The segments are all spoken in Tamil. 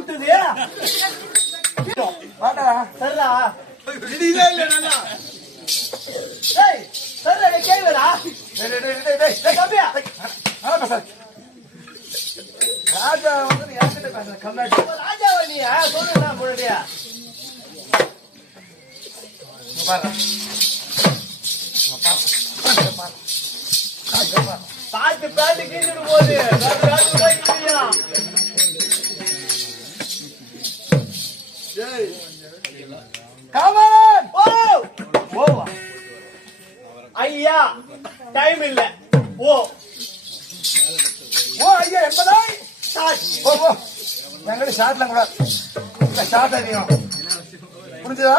விட்டது வாடா சரிடா இடிதே இல்ல நல்லா டேய் சரிடா நீ கேளுடா டேய் டேய் டேய் டேய் டேய் ராஜா வந்து யார்கிட்ட பேசுற கம்னாடி சொல்லுடா முன்னாடியா பாரு பாத்து பாத்து கீழ்ந்துட்டு போகுது காமன் ஓ ஐயா டைம் இல்ல. ஓ ஓ ஐயா எண்பதாய் ஸ்டார்ட் ஓ ஓ ஷாட்லாம் கூட இந்த ஷாட் அதிகம். புரிஞ்சுதா?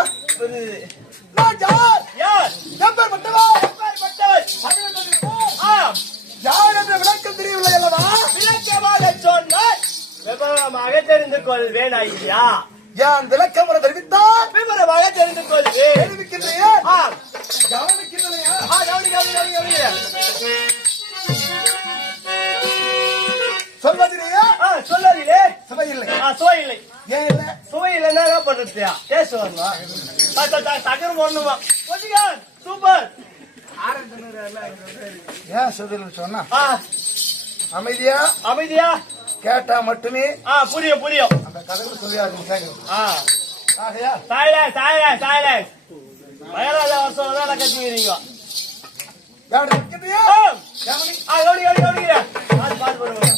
நான் யார் யார் நம்பர் மட்டுமா? எப்பேற்பட்டவர்? ஆம். யார் என்ற விளக்கம் தெரியவில்லை அல்லவா? விளக்கமாக சொன்னால் விவரமாக தெரிந்து கொள்வேன் ஐயா. யான் விளக்கம் என தெரிவித்தால் விவரமாக தெரிந்து கவனி, கவனி. சொல்வதிலேயா ஆ, சொல்லறிலே சுவை இல்லை ஆ, சுவை இல்லை ஏன் இல்லை? சுவை இல்லைன்னா என்ன பண்றது டேஸ்ட் வரணும் த- த- த- சக்கரை போடணுமா? சூப்பர். ஏன் சொல்லல சொன்னா? அமைதியா? அமைதியா? கேட்டா மட்டுமே ஆ புரியும் புரியும். அந்த கதைகளை ஆகையா சைலன்ஸ் சைலன்ஸ் சைலன்ஸ் மகாராஜா வருஷம் தான் கத்துக்கிறீங்க. கவனி ஆ, கவனி, கவனி, கவனிக்கிறேன். பாத்து, பாத்து போடுங்க.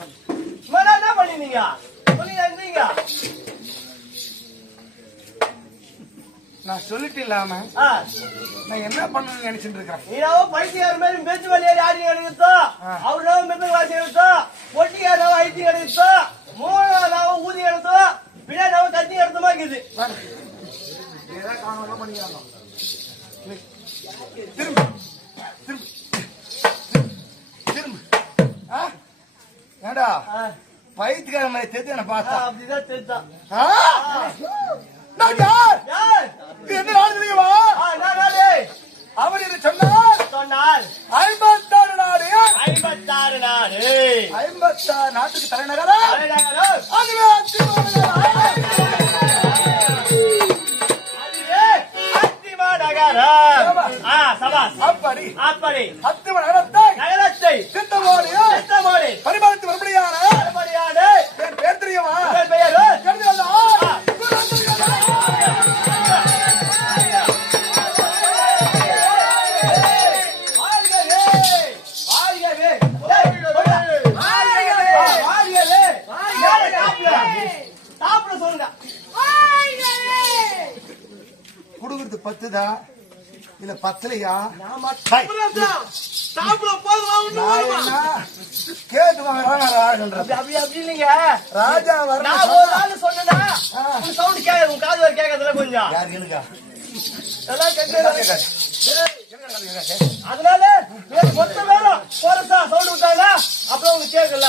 என்ன? சொன்னீங்க, இருந்தீங்க. நான் சொல்லிட்டு இல்லாம நான் என்ன பண்ணணும்னு நினைச்சிட்டு இருக்கிறேன்? நீ என்னவோ பைத்தியக்கார மாதிரி பெஞ்சு வழி ஏறி ஆடி எடுத்தோ? அவர் என்னவோ மிருதங்க வாசி எடுத்தோ? ஒட்டி என்னவோ ஐத்தி எடுத்தோ? மூணு நாவோ ஊதி எடுத்தோ? பின்னாடி நாவோ கத்தி எடுத்தமா இருக்குது. திரும்ப. திரும்ப. திரும்ப. ஆ? ஏடா பைத்துக்கார மாதிரி தெரிஞ்சு என்ன பார்த்தா. அப்படிதான் தெரிஞ்சான் நான் யார்? என்ன நாள் தெரியுமா? அவர் என்று சொன்னார்? சொன்னார். ஐம்பத்தாறு நாடு. ஐம்பத்தாறு நாடு. ஐம்பத்தாறு நாட்டுக்கு தலைநகரம். அப்படி. அப்படி. அத்து நகரத்தை நகரத்தை சித்தமோடி சித்தமோடி பத்துதா? இல்ல பத்தலையா? கேட்டு இல்லைங்க. ராஜா உங்க சவுண்ட் கேட்க உங்க காது வரை கேட்கறதுல கொஞ்சம். யார் கேட்கறது அதனால மொத்த பேரும் போறதா சவுண்ட் விட்டாங்க அப்புறம் உங்களுக்கு கேட்கல.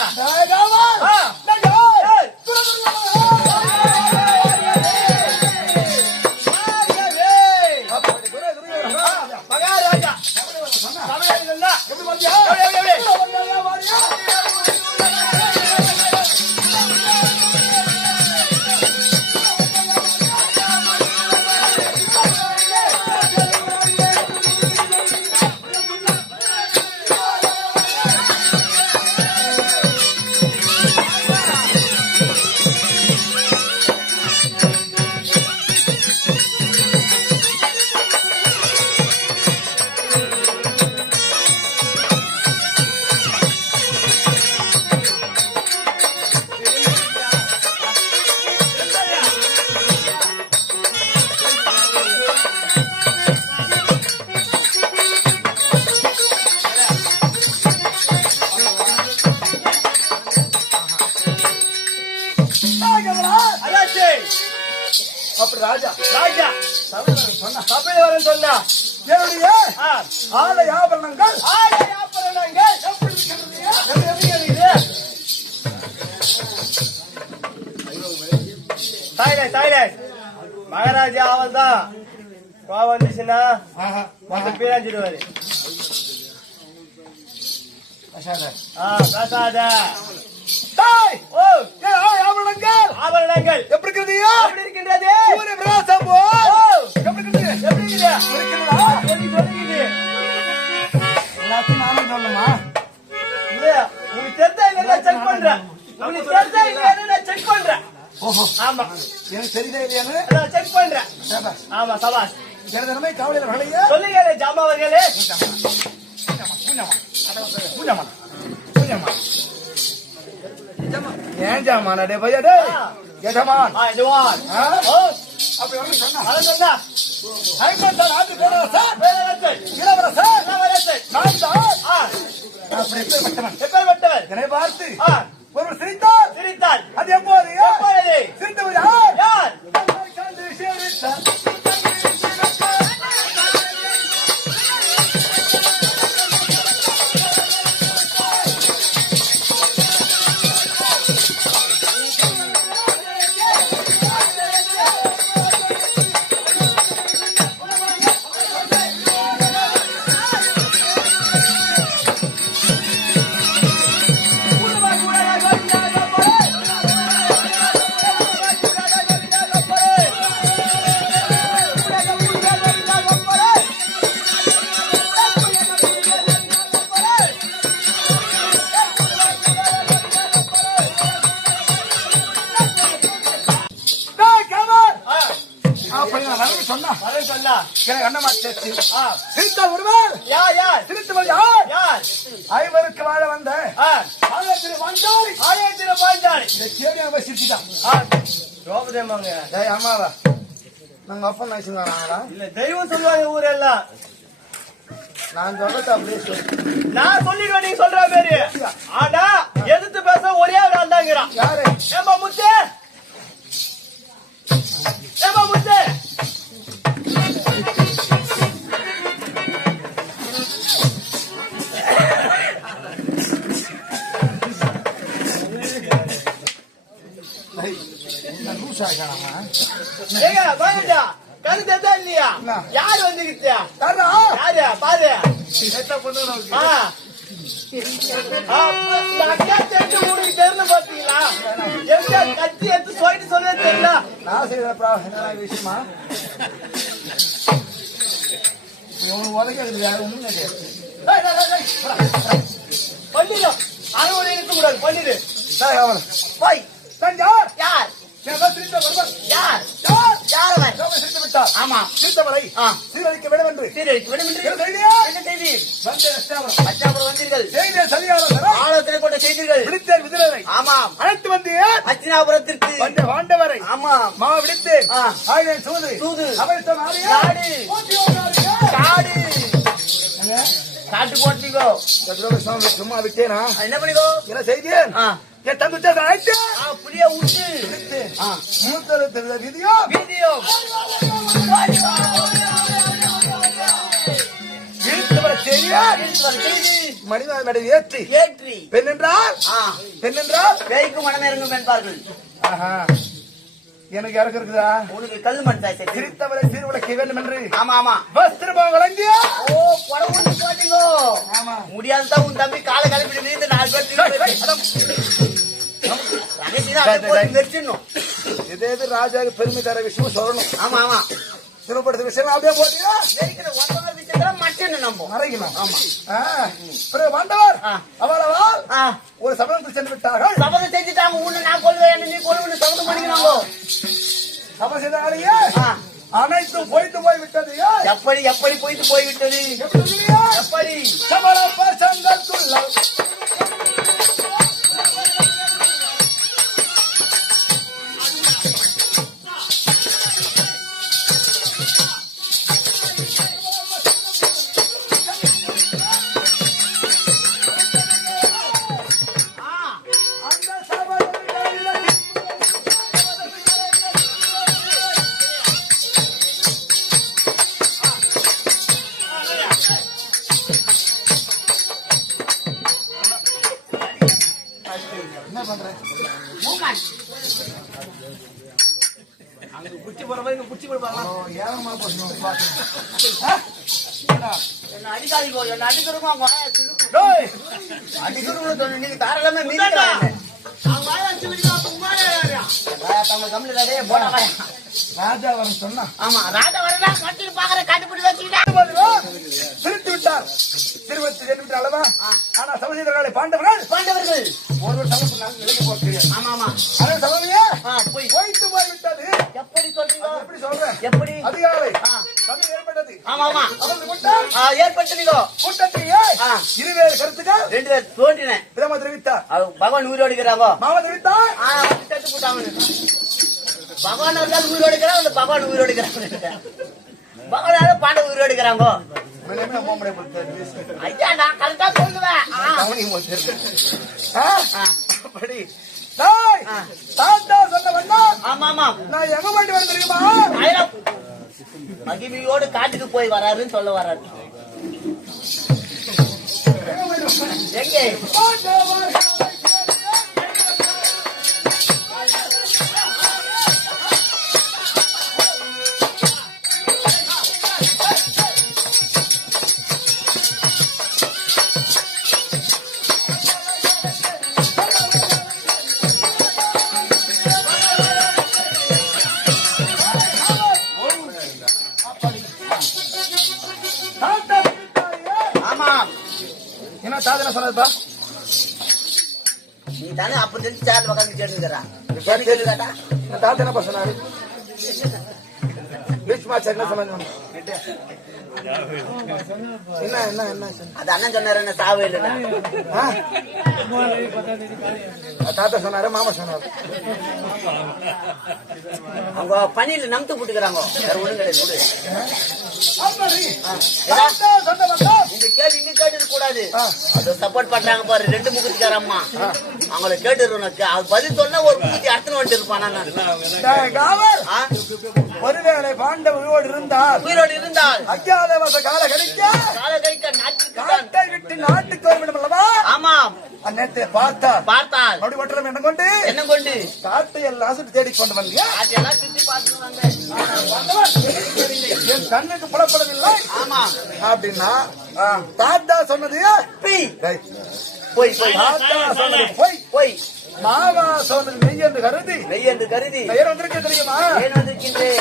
ராஜா ராஜா சொன்னா தமிழவரன் சொன்னா என்னுடைய. ஆலை ஆபரணங்கள் ஆய ஆபரணங்கள் எப்படி? Silence, silence. மகாராஜா அவன் தான் கோவம் வந்துச்சுன்னா ஆஹா, மொத்த ஆஹா. பீராஞ்சிடுவாரு அசாத. ஆ பிரசாத ஆலை ஆபரணங்கள் ஆபரணங்கள் எப்படி இருக்கிறது எப்படி இருக்கின்றது? சூரிய பிரகாசம் எப்படி இருக்கிறது எப்படி இருக்கிறதா எல்லாத்தையும் நானும் சொல்லணுமா? இல்ல உங்களுக்கு தெரிஞ்சா இல்லையா செக் பண்றேன். உங்களுக்கு தெரிஞ்சா இல்லையா செக் பண்றேன். ஓஹோ. ஆமா. எனக்கு தெரியுதா இல்லையான்னு? அதான் செக் பண்றேன். ஆமா சபாஷ். தினதினமே கவலையில வளைய சொல்லுங்க ஜாமா அவர்களே. பூஜாமா. பூஜாமா. ஏன் ஜாமான் அடே பையா டே எஜமான் ஆ ஜவான் ஆ? ஓ அப்படி வந்து சொன்னா அத சொன்னா ஐம்பத்தாறு ஆண்டு பேரரசர் பேரரசர் இளவரசர் இளவரசர் நான் தான் ஆ அப்படி எப்பேற்பட்டவன் எப்பேற்பட்டவர் என்னை பார்த்து ஆ ஒருவர் சிரித்தார் சிரித்தார் அது எப்போது எப்பொழுது சிரித்தவர் யார் யார் இந்த கேடியாக சிரிச்சுட்டான். ஆ ரோபதேமாங்க டேய் அம்மாவா நாங்க அப்பா நினைச்சுங்களா இல்ல தெய்வம் சொல்லுவாங்க ஊரெல்லாம் நான் சொல்றது அப்படியே சொல்லு. நான் சொல்லிடுவேன் நீ சொல்ற பேரு ஆனா எதிர்த்து பேச ஒரே ஒரு ஆள் தாங்கிறான் யாரு? ஏமா முத்து? ஏமா முத்து? இந்த அக்கா தெரிஞ்சு உனக்கு தெரிஞ்சு பாத்தீங்களா? எம்ஜிஆர் கத்தி எடுத்து சொல்லிட்டு சொல்லவே தெரியல. நான் செய்யறப்பா என்ன விஷயமா? இவனுக்கு உதவி வேற ஒண்ணும் கிடையாது டேய், டேய், டேய், டேய். பண்ணிடும் அறுவடை இருக்க கூடாது பண்ணிடு. போய். தஞ்சார் யார்? சிரித்த வருவர் யார்? யார்? யார் அவர் எவ்வளவு சிரித்து விட்டார். ஆமா. சிரித்தவரை. சீரழிக்க வேண்டும் என்று சீரழிக்க வேண்டும் என்று என்ன செய்தியா? என்ன செய்தி வந்த அஷ்டாவரம். பச்சாபுரம் வந்தீர்கள். செய்தியை சரியாக ஆலோசனை கொண்ட செய்தீர்கள். விடுத்தேன் விதிரரை ஆமாம். அழைத்து வந்தேன் அச்சினாபுரத்திற்கு வந்த வாண்டவரை ஆமாம். மா விடுத்து ஆ. ஆயிரம் சூது. சூது. போட்டி ஓடாதீங்க. காடு. காட்டு போட்டீங்கோ சும்மா விட்டேனா? என்ன பண்ணிக்கோ? என்ன செய்தி ஆ, புளிய விட்டு விடுத்து ஆ மூத்தரு தெரிந்த விதியோ? வீடியோ இழுத்து வர செய்தியா மனிதன் மேடை ஏற்றி. ஏற்றி. பெண் என்றால் பெண் என்றால் வேய்க்கும் மனம் இறங்கும் என்பார்கள். ஆஹா. எனக்கு இறக்கு இருக்குதா? உனக்கு கல் மண் தாய் சரி சிரித்தவரை சீர்விளக்க வேண்டும் என்று. ஆமா ஆமா. வஸ்திரமாக வழங்கியா? ஓ புடவை ஒண்ணு போட்டீங்கோ. ஆமா. முடியாதுதான் உன் தம்பி வெடிச்சிடணும். எது எது ராஜாவுக்கு பெருமை தர விஷயம் சொல்லணும். ஆமா ஆமா. சிறுபடுத்த விஷயம் அப்படியே ஆமா. பிறகு அவள் ஆ. ஒரு சபலத்தில் சென்று விட்டார்கள். சபதம் செஞ்சுட்டாங்க உன்னை நான் கொள்வேன் நீ கொள்வேன் சபதம் பண்ணிக்கலாங்கோ சபலம் செய்தாலேயே. அனைத்தும் பொய்த்து போய் விட்டது எப்படி எப்படி போயிட்டு எப்படி இல்லையா? எப்படி? சபல பசங்களுக்குள்ள அடிக்காதீங்கோ என்ன அடிக்கிறோமோ அவங்க வாயை சிலுக்கு. அடிக்கிறோம்னு சொன்ன நீங்க தாராளமா கம்மில அடையே போட வாயா. ராஜா வரேன் சொன்னா ஆமா ராஜா வரதா கட்டிட்டு பாக்குற கட்டுப்பிடி வச்சுக்கிட்டா பிரித்து விட்டார் திருவத்தி விட்டார் அல்லவா ஆனா சமசீதர்களை பாண்டவர்கள் பாண்டவர்கள் ஒருவர் சமத்து நாங்கள் நிலைக்கு போக தெரியாது ஆமா ஆமா சமதியா ஆ போய். போய்த்து போய் விட்டது எப்படி சொல்றீங்க? எப்படி சொல்றேன் எப்படி? அதிகாலை. சமயம் ஏற்பட்டது. ஆமா ஆமா. அவர்கள் ஏற்பட்டீங்களோ கூட்டத்திலேயே. இருவேறு கருத்துக்கள் ரெண்டு பேர் தோன்றினேன் பிரம தெரிவித்தார். பகவான் உயிரோடு இருக்கிறாங்க? மாமா தெரிவித்தார். செத்து போட்டாங்க பகவான் இருந்தாலும் உயிரோடு இருக்கிறான் அந்த பகவான் உயிரோடு இருக்கிறாங்க பகவான் பாண்ட உயிரோடு இருக்கிறாங்க? மேலே மோமடை கொடுத்தாரு ஐயா நான் கரெக்டா சொல்லுவேன். அப்படி. ஆ. தாத்தா சொன்ன வண்ணா ஆமா ஆமா. நான் எங்க போயிட்டு வரேன் தெரியுமா மகிமையோடு காட்டுக்கு போய் வராருன்னு சொல்ல வராரு. எங்கே? என்ன சொன்னதுப்பா நீ தானே அப்ப தெரிஞ்சு சேர்ல உட்காந்து கேட்டுக்கிறா கேட்டு கேட்டா என் தாத்தா என்னப்பா சொன்னாரு மாச்சு என்ன சொன்னாங்க என்ன என்ன என்ன? அது அண்ணன் சொன்னாரு என்ன சாவே இல்லைடா ஆ? தாத்தா சொன்னாரு மாமா சொன்னாரு அவங்க பணியில நம்பிட்டு போட்டுக்கிறாங்க வேற ஒண்ணும் கிடையாது கேள்வி இங்க கேட்டு கூடாது. அது சப்போர்ட் பண்றாங்க பாரு ரெண்டு முக்குத்திக்கார அவங்கள கேட்டுருவனுக்கு அது பதில் சொன்னா ஒரு முக்குத்தி அர்த்தம் வந்துட்டு இருப்பானா நான்? ஒருவேளை பாண்ட உயிரோடு இருந்தால் உயிரோடு இருந்தால். அஜாதவாச கால கழிக்க கால கழிக்க. நாட்டை விட்டு நாட்டுக்கு வர வேண்டும் அல்லவா? ஆமாம். அந்நேரத்தை பார்த்தார் பார்த்தால். அப்படி என்ன கொண்டு என்ன கொண்டு காட்டை எல்லாம் தேடி கொண்டு வந்தியா? அதெல்லாம் சுத்தி பார்த்துட்டு வந்தேன் என் கண்ணுக்கு புலப்படவில்லை. ஆமா அப்படின்னா தாத்தா சொன்னது போய் போய் தாத்தா சொன்னது பொய் போய். மாமா சொன்னது மெய் என்று கருதி. மெய் என்று கருதி. பெயர் வந்திருக்க தெரியுமா? ஏன் வந்திருக்கின்றேன்?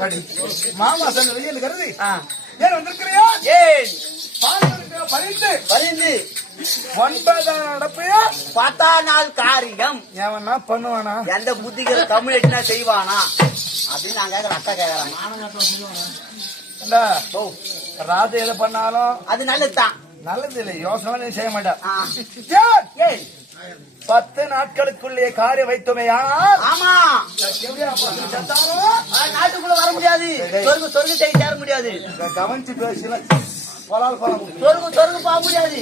அப்படி மாமா சொன்னது என்று கருதி ஏன் வந்திருக்கிறியா? ஏன் பால் பறித்து. பரிந்து ஒன்பதாம் நடப்பையா? பத்தா நாள் காரியம். ஏவனா பண்ணுவானா? எந்த புத்திகிற தமிழ் எட்டினா செய்வானா? அப்படின்னு நான் கேக்குறேன் அக்கா இந்த ராஜா எது பண்ணாலும் அது நல்லதுதான். நல்லது இல்லை யோசனை செய்ய மாட்டா. ஆ. ஏன்? ஏய். பத்து நாட்களுக்குள்ளே காரியம் வைத்தோமே ஆனால் ஆமா. நாட்டுக்குள்ள வர முடியாது. சொர்க்கு சொர்க்கு செய்ய சேர முடியாது. கவனிச்சு பேசல போலால் சொர்க்கு சொர்க்கு போக முடியாது.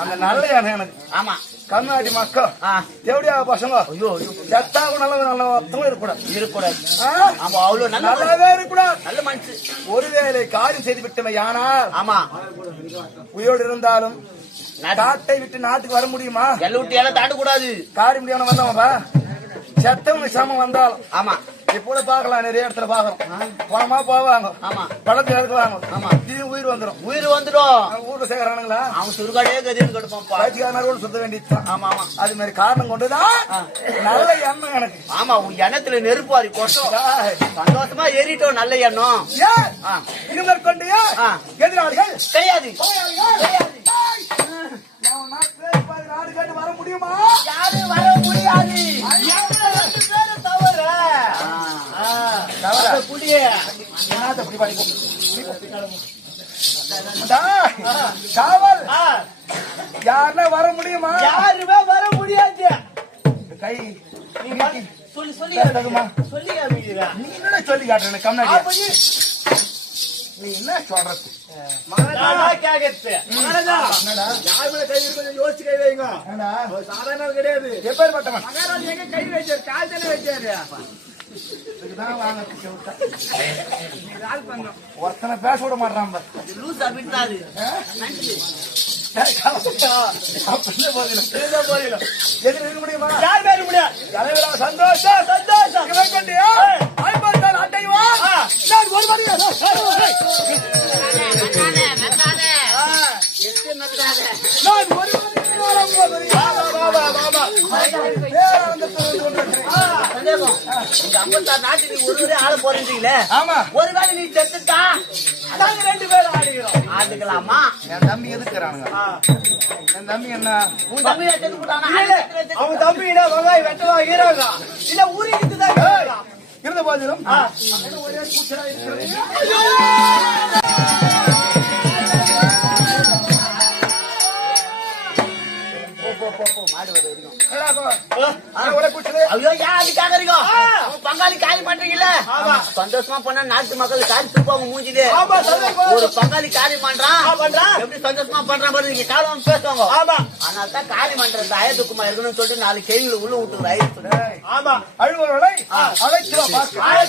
அந்த நல்ல யானை எனக்கு. ஆமா. கர்நாடி மக்கள் தேவடியா பசங்க? ஐயோ செத்தாவும் நல்ல நல்ல அர்த்தமும் இருக்கக்கூடாது. இருக்கக்கூடாது? ஆமா அவ்வளவு நல்ல மனுஷன். நல்லாவே இருக்கக்கூடாது. நல்ல மனுஷு ஒருவேளை காரியம் செய்து விட்டமை ஆனால் ஆமா. உயிரோடு இருந்தாலும் காட்டை விட்டு நாட்டுக்கு வர முடியுமா? எல்லை விட்டு எல்லாம் தாண்டக்கூடாது காரியம் முடியாம வந்தவன்பா செத்தவங்க சமம் வந்தாலும். ஆமா. இப்போ பாக்கலாம் நிறைய இடத்துல பாக்குறோம் பணமா போவாங்க. ஆமா. பழத்தை இறக்குவாங்க ஆமா. இது உயிர் வந்துடும் உயிர் வந்துடும். ஊர்ல சேர்க்கறானுங்களா அவன் சுருகாடே கதின்னு கெடுப்பான்ப்பா. பயிற்சிக்காரனோடு சுத்த வேண்டியதுதான் ஆமா ஆமா. அது மாதிரி காரணம் கொண்டுதான். நல்ல எண்ணம் எனக்கு. ஆமா உன் எண்ணத்துல நெருப்பாரி கொட்டும். ஏய், சந்தோஷமா ஏறிட்டோம் நல்ல எண்ணம். ஆ. இவங்க கொண்டு. எதிராளிகள். கிடையாது கிடையாது. தகுமா. சொல்லி காமிக்கிறா. நீ என்ன சொல்லி காட்டுற அப்படி நீ என்ன சொல்றது? நானா கேக்கறது. என்னடா? யார் மேல கை இருக்கு யோசிச்சு கை வைங்க. என்னடா? சாதாரண கிடையாது. எப்பேற்பட்டவன்? மகாராஜ் எங்க கை வச்சாரு? கால் தானே வச்சாரு? ஒருத்தனை பேச விட மாட்டான். இது சந்தோஷம் சந்தோஷம் அட்டைவா நான் ஒரு மணி நான் ஒரு மணி சந்தேகம். இந்த ஐம்பத்தாறு நாட்டுக்கு நீ ஒருவரே ஆள போறீங்களே ஆமா. ஒருவேளை நீ செத்துட்டா நாங்க ரெண்டு பேரும் ஆடுகிறோம். ஆடுக்கலாமா என் தம்பி எதுக்குறானுங்க என் தம்பி என்ன? உன் தம்பி செத்து போட்டானா? அவங்க தம்பி என்ன வெங்காயம் வெட்டலாம் ஈராங்க இல்ல ஊருக்கு தான் இருந்த போதிலும் போ, போ, மாடு வர வரைக்கும். ஐயோ, ஏன் பங்காளி காலி பண்றீங்கல்ல? சந்தோஷமா பண்ணா நாட்டு மக்கள் காலி துப்பாங்க மூஞ்சிலே. ஆமா. ஒரு பங்காளி காலி பண்றான். எப்படி சந்தோஷமா பண்றான் பாரு நீங்க காலம் பேசுவாங்க. ஆமா. அதனால தான் காலி பண்றது அயதுக்குமா இருக்கணும்னு சொல்லிட்டு நாலு கேள்வி உள்ள ஆமா. அழுவர்களை அழைக்கிறோம் பார்க்க